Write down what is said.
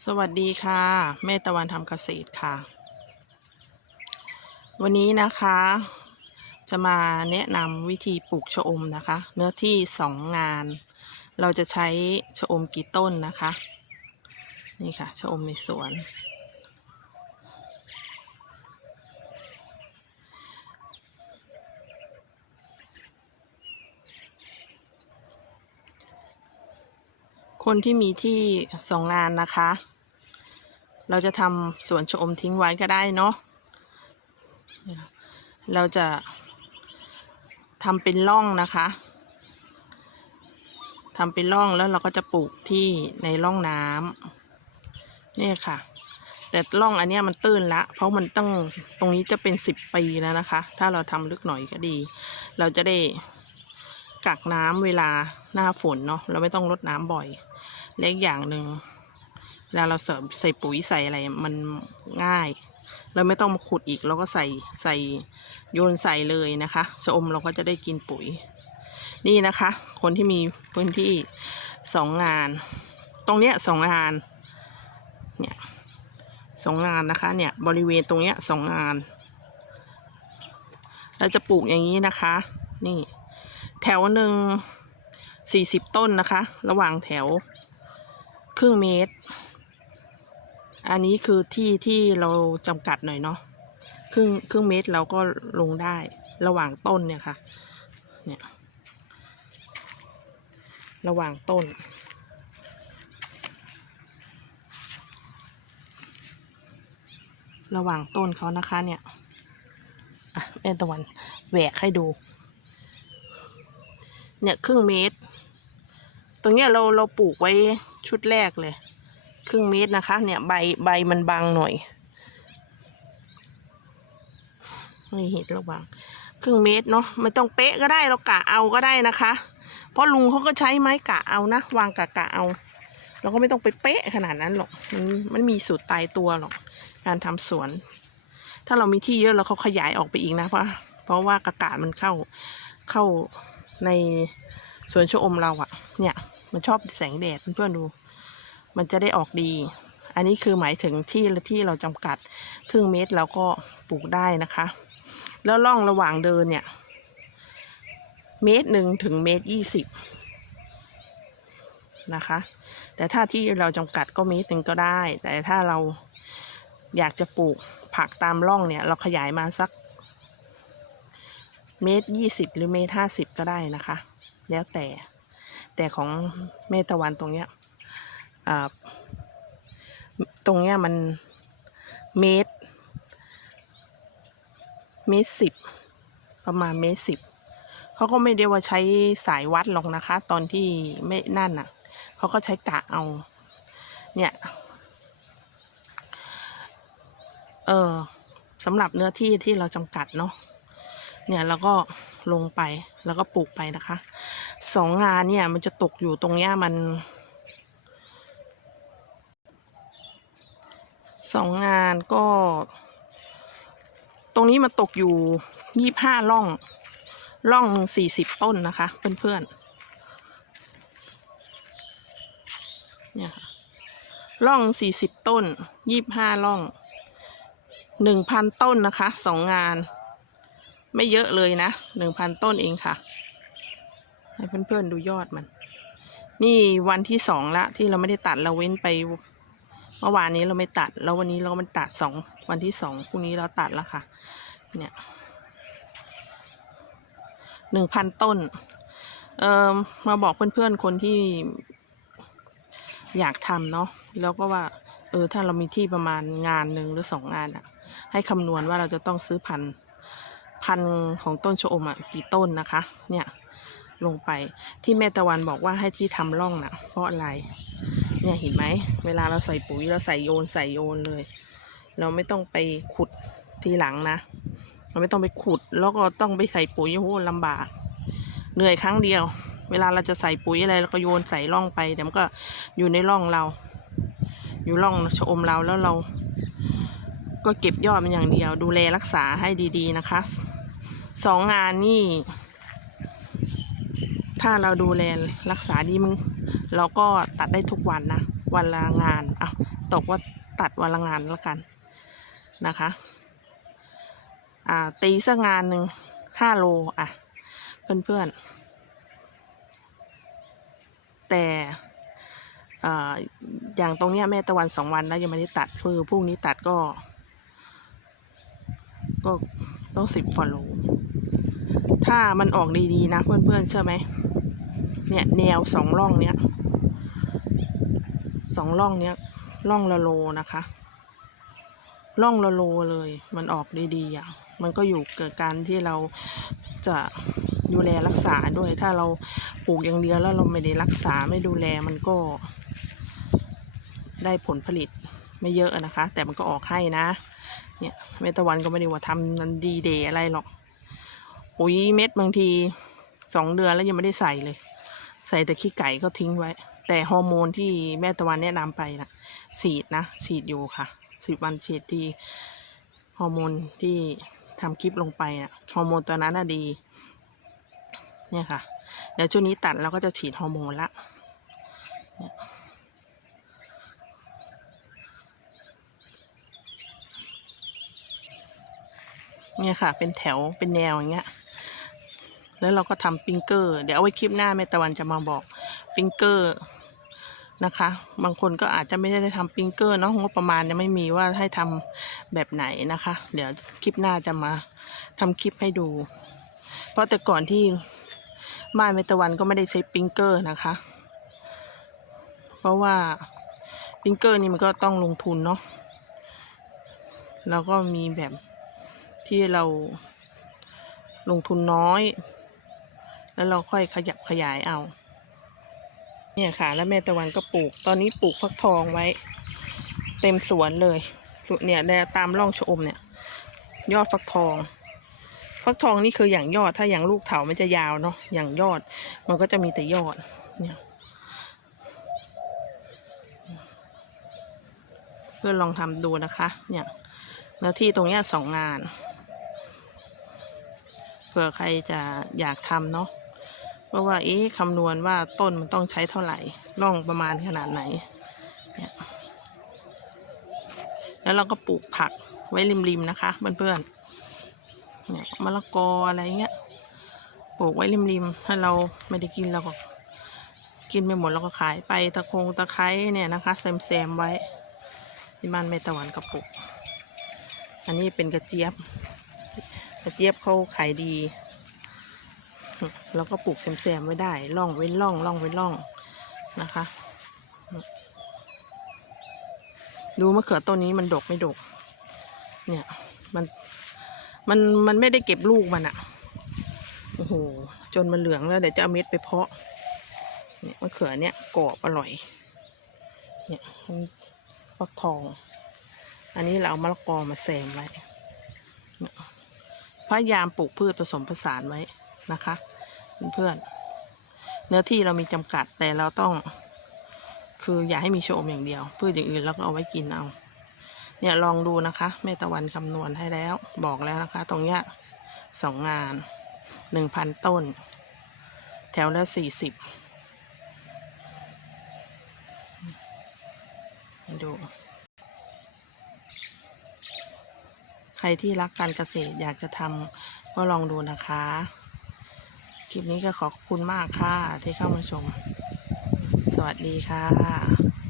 สวัสดีค่ะ แม่ตะวันทำเกษตรค่ะ วันนี้นะคะ จะมาแนะนำวิธีปลูกชะอมนะคะ เนื้อที่สองงาน เราจะใช้ชะอมกี่ต้นนะคะ นี่ค่ะชะอมในสวน คนที่มีที่สองงานนะคะ เราจะทำสวนชะอมทิ้งไว้ก็ได้เนาะเราจะทำเป็นร่องนะคะทำเป็นร่องแล้วเราก็จะปลูกที่ในร่องน้ำเนี่ยค่ะ แต่ร่องอันนี้มันตื้นละ เพราะมันต้องตรงนี้จะเป็นสิบปีแล้วนะคะ ถ้าเราทำลึกหน่อยก็ดี เราจะได้กักน้ำเวลาหน้าฝนเนาะเราไม่ต้องรดน้ำบ่อย และอีกอย่างหนึ่งเวลาเราเสริมใส่ปุ๋ยใส่อะไรมันง่าย เราไม่ต้องมาขุดอีกเราก็ใส่ใส่โยนใส่เลยนะคะชะอมเราก็จะได้กินปุ๋ย นี่นะคะ คนที่มีพื้นที่สองงาน ตรงเนี้ยสองงานเนี่ยสองงานนะคะเนี่ยบริเวณตรงเนี้ยสองงานเราจะปลูกอย่างนี้นะคะ นี่ แถวหนึ่งสี่สิบต้นนะคะ ระหว่างแถว รึ่งเมตร อันนี้คือที่ที่เราจำกัดหน่อยเนาะครึ่งครึ่งเมตรเราก็ลงได้ระหว่างต้นเนี่ยค่ะ เนี่ย ระหว่างต้น ระหว่างต้นเขานะคะเนี่ยแม่ตะวันแหวกให้ดู เนี่ยครึ่งเมตร ตรงเนี้ยเราเราปลูกไว้ ชุดแรกเลย ครึ่งเมตรนะคะ เนี่ยใบใบมันบางหน่อยไม่เห็นระวังครึ่งเมตรเนาะไม่ต้องเป๊ะก็ได้เรากะเอาก็ได้นะคะ เพราะลุงเขาก็ใช้ไม้กะเอานะ วางกะกะเอา เราก็ไม่ต้องไปเป๊ะขนาดนั้นหรอกมันมันมีสูตรตายตัวหรอกการทำสวน ถ้าเรามีที่เยอะเราเขาขยายออกไปอีกนะ เพราะเพราะว่ากะกะมันเข้าเข้าในสวนชะอมเราอะเนี่ย มันชอบแสงแดดเพื่อนๆดู มันจะได้ออกดี อันนี้คือหมายถึงที่ที่เราจำกัดครึ่งเมตรเราก็ปลูกได้นะคะ แล้วร่องระหว่างเดินเนี่ย เมตรหนึ่งถึงเมตรยี่สิบนะคะ แต่ถ้าที่เราจำกัดก็เมตรหนึ่งก็ได้ แต่ถ้าเราอยากจะปลูกผักตามร่องเนี่ย เราขยายมาสักเมตรยี่สิบหรือเมตรห้าสิบก็ได้นะคะ แล้วแต่ แต่ของเมตะวันตรงเนี้ยตรงเนี้ยมันเมตร เมตรสิบประมาณเมตรสิบเขาก็ไม่ได้ว่าใช้สายวัดหรอกนะคะ ตอนที่ไม่นั่นน่ะเขาก็ใช้กะเอา เนี่ยเออสำหรับเนื้อที่ที่เราจำกัดเนาะเนี่ยเราก็ ลงไปแล้วก็ปลูกไปนะคะสองงานเนี่ยมันจะตกอยู่ตรงเนี้ยมันสองงานก็ ตรงนี้มันตกอยู่ยี่ห้าร่องร่องหนึ่งสี่สิบต้นนะคะเพื่อนๆเนี่ยค่ะร่องสี่สิบต้นยี่ห้าร่องหนึ่งพันต้นนะคะสองงาน ไม่เยอะเลยนะหนึ่งพันต้นเองค่ะ ให้เพื่อนๆดูยอดมัน นี่วันที่สองละที่เราไม่ได้ตัดเราเว้นไปเมื่อวานนี้เราไม่ตัด แล้ววันนี้เรามันตัดสองวันที่สองพรุ่งนี้เราตัดแล้วค่ะ เนี่ยหนึ่งพันต้น เอ่อมาบอกเพื่อนๆคนที่อยากทำเนาะแล้วก็ว่า เออถ้าเรามีที่ประมาณงานหนึ่งหรือสองงานอะให้คำนวณว่าเราจะต้องซื้อพันธุ์ พันธุ์ของต้นชะอมอะกี่ต้นนะคะ เนี่ยลงไปที่แม่ตะวันบอกว่าให้ที่ทำร่องนะเพราะอะไร เนี่ยเห็นไหมเวลาเราใส่ปุ๋ยเราใส่โยนใส่โยนเลย เราไม่ต้องไปขุดทีหลังนะ เราไม่ต้องไปขุดแล้วก็ต้องไปใส่ปุ๋ยโอ้โหลำบาก เหนื่อยครั้งเดียว เวลาเราจะใส่ปุ๋ยอะไรเราก็โยนใส่ร่องไปเดี๋ยวมันก็อยู่ในร่องเรา อยู่ร่องชะอมเราแล้วเรา ก็เก็บยอดมันอย่างเดียว ดูแลรักษาให้ดีๆนะคะสองงานนี่ ถ้าเราดูแลรักษาดีมึง เราก็ตัดได้ทุกวันนะ วันละงานอะตกว่าตัดวันละงานแล้วกันนะคะอ่าตีสักงานหนึ่งห้าโลอะ เพื่อนๆ แต่อ่อย่างตรงเนี้ยแม่ตะวันสองวันแล้วยังไม่ได้ตัดคือพรุ่งนี้ตัดก็ ก็ต้องสิบฟอลโลถ้ามันออกดีๆนะเพื่อนๆเชื่อไหมเนี่ยแนวสองร่องเนี้ยสองร่องเนี้ยร่องละโลนะคะ ร่องละโลเลยมันออกดีๆอะมันก็อยู่เกิดการที่เราจะดูแลรักษาด้วย ถ้าเราปลูกอย่างเดียวแล้วเราไม่ได้รักษาไม่ดูแลมันก็ ได้ผลผลิตไม่เยอะนะคะ แต่มันก็ออกให้นะ เนี่ยเมตะวันก็ไม่ได้ว่าทำนันดีเดย์อะไรหรอกปุ๋ยเม็ดบางทีสองเดือนแล้วยังไม่ได้ใส่เลย ใส่แต่ขี้ไก่ก็ทิ้งไว้ แต่ฮอร์โมนที่แม่ตะวันแนะนำไปนะฉีดนะฉีดอยู่ค่ะสิบวันฉีดที่ฮอร์โมนที่ทำคลิปลงไปนะฮอร์โมนตัวนั้นน่ะดี เนี่ยค่ะเดี๋ยวช่วงนี้ตัดเราก็จะฉีดฮอร์โมนละเนี่ย เนี่ยค่ะ เป็นแถวเป็นแนวอย่างเงี้ยแล้วเราก็ทำปิงเกอร์ เดี๋ยวเอาไว้คลิปหน้าแม่ตะวันจะมาบอกปิงเกอร์นะคะ บางคนก็อาจจะไม่ได้ทำปิงเกอร์เนาะงบประมาณยังไม่มีว่าให้ทำแบบไหนนะคะ เดี๋ยวคลิปหน้าจะมาทำคลิปให้ดู เพราะแต่ก่อนที่บ้านแม่ตะวันก็ไม่ได้ใช้ปิงเกอร์นะคะ เพราะว่าปิงเกอร์นี่มันก็ต้องลงทุนเนาะแล้วก็มีแบบ ที่เราลงทุนน้อย แล้วเราค่อยขยับขยายเอา เนี่ยค่ะ แล้วแม่ตะวันก็ปลูก ตอนนี้ปลูกฟักทองไว้ เต็มสวนเลยสุดเนี่ยแนวตามร่องชะอมเนี่ย ยอดฟักทอง ฟักทองนี่คืออย่างยอดถ้าอย่างลูกเถามันจะยาวเนาะอย่างยอด มันก็จะมีแต่ยอดเนี่ยเพื่อลองทำดูนะคะ เนี่ยเนื้อที่ตรงนี้สองงาน เผื่อใครจะอยากทำเนาะเพราะว่าเอ๊ะคำนวณว่าต้นมันต้องใช้เท่าไหร่ร่องประมาณขนาดไหนเนี่ยแล้วเราก็ปลูกผักไว้ริมๆนะคะเพื่อนๆเนี่ยมะละกออะไรเงี้ยปลูกไว้ริมๆถ้าเราไม่ได้กินเราก็กินไม่หมดเราก็ขายไปตะคงตะไคร้เนี่ยนะคะแซมๆไว้ที่บ้านเมตะวันก็ปลูกอันนี้เป็นกระเจี๊ยบ กระเจี๊ยบเขาขายดี เราก็ปลูกแซมๆไว้ได้ร่องเว้นร่องร่องเว้นร่องนะคะ ดูมะเขือต้นนี้มันดกไม่ดก เนี่ยมันมันมันไม่ได้เก็บลูกมันอะโอ้โหจนมันเหลืองแล้วเดี๋ยวจะเอาเม็ดไปเพาะเนี่ยมะเขือเนี่ยกรอบอร่อย เนี่ยมันฟักทอง อันนี้เราเอามะละกอมาแซมไว้ พยายามปลูกพืชผสมผสานไว้นะคะเพื่อนเนื้อที่เรามีจำกัดแต่เราต้อง คืออย่าให้มีโชมอย่างเดียว พืชอย่างอื่นเราก็เอาไว้กินเอาเนี่ยลองดูนะคะแม่ตะวันคำนวณให้แล้วบอกแล้วนะคะ ตรงเนี้ยสองงานหนึ่งพันต้น แถวละสี่สิบดู ใครที่รักการเกษตรอยากจะทำก็ลองดูนะคะ คลิปนี้ก็ขอบคุณมากค่ะที่เข้ามาชม สวัสดีค่ะ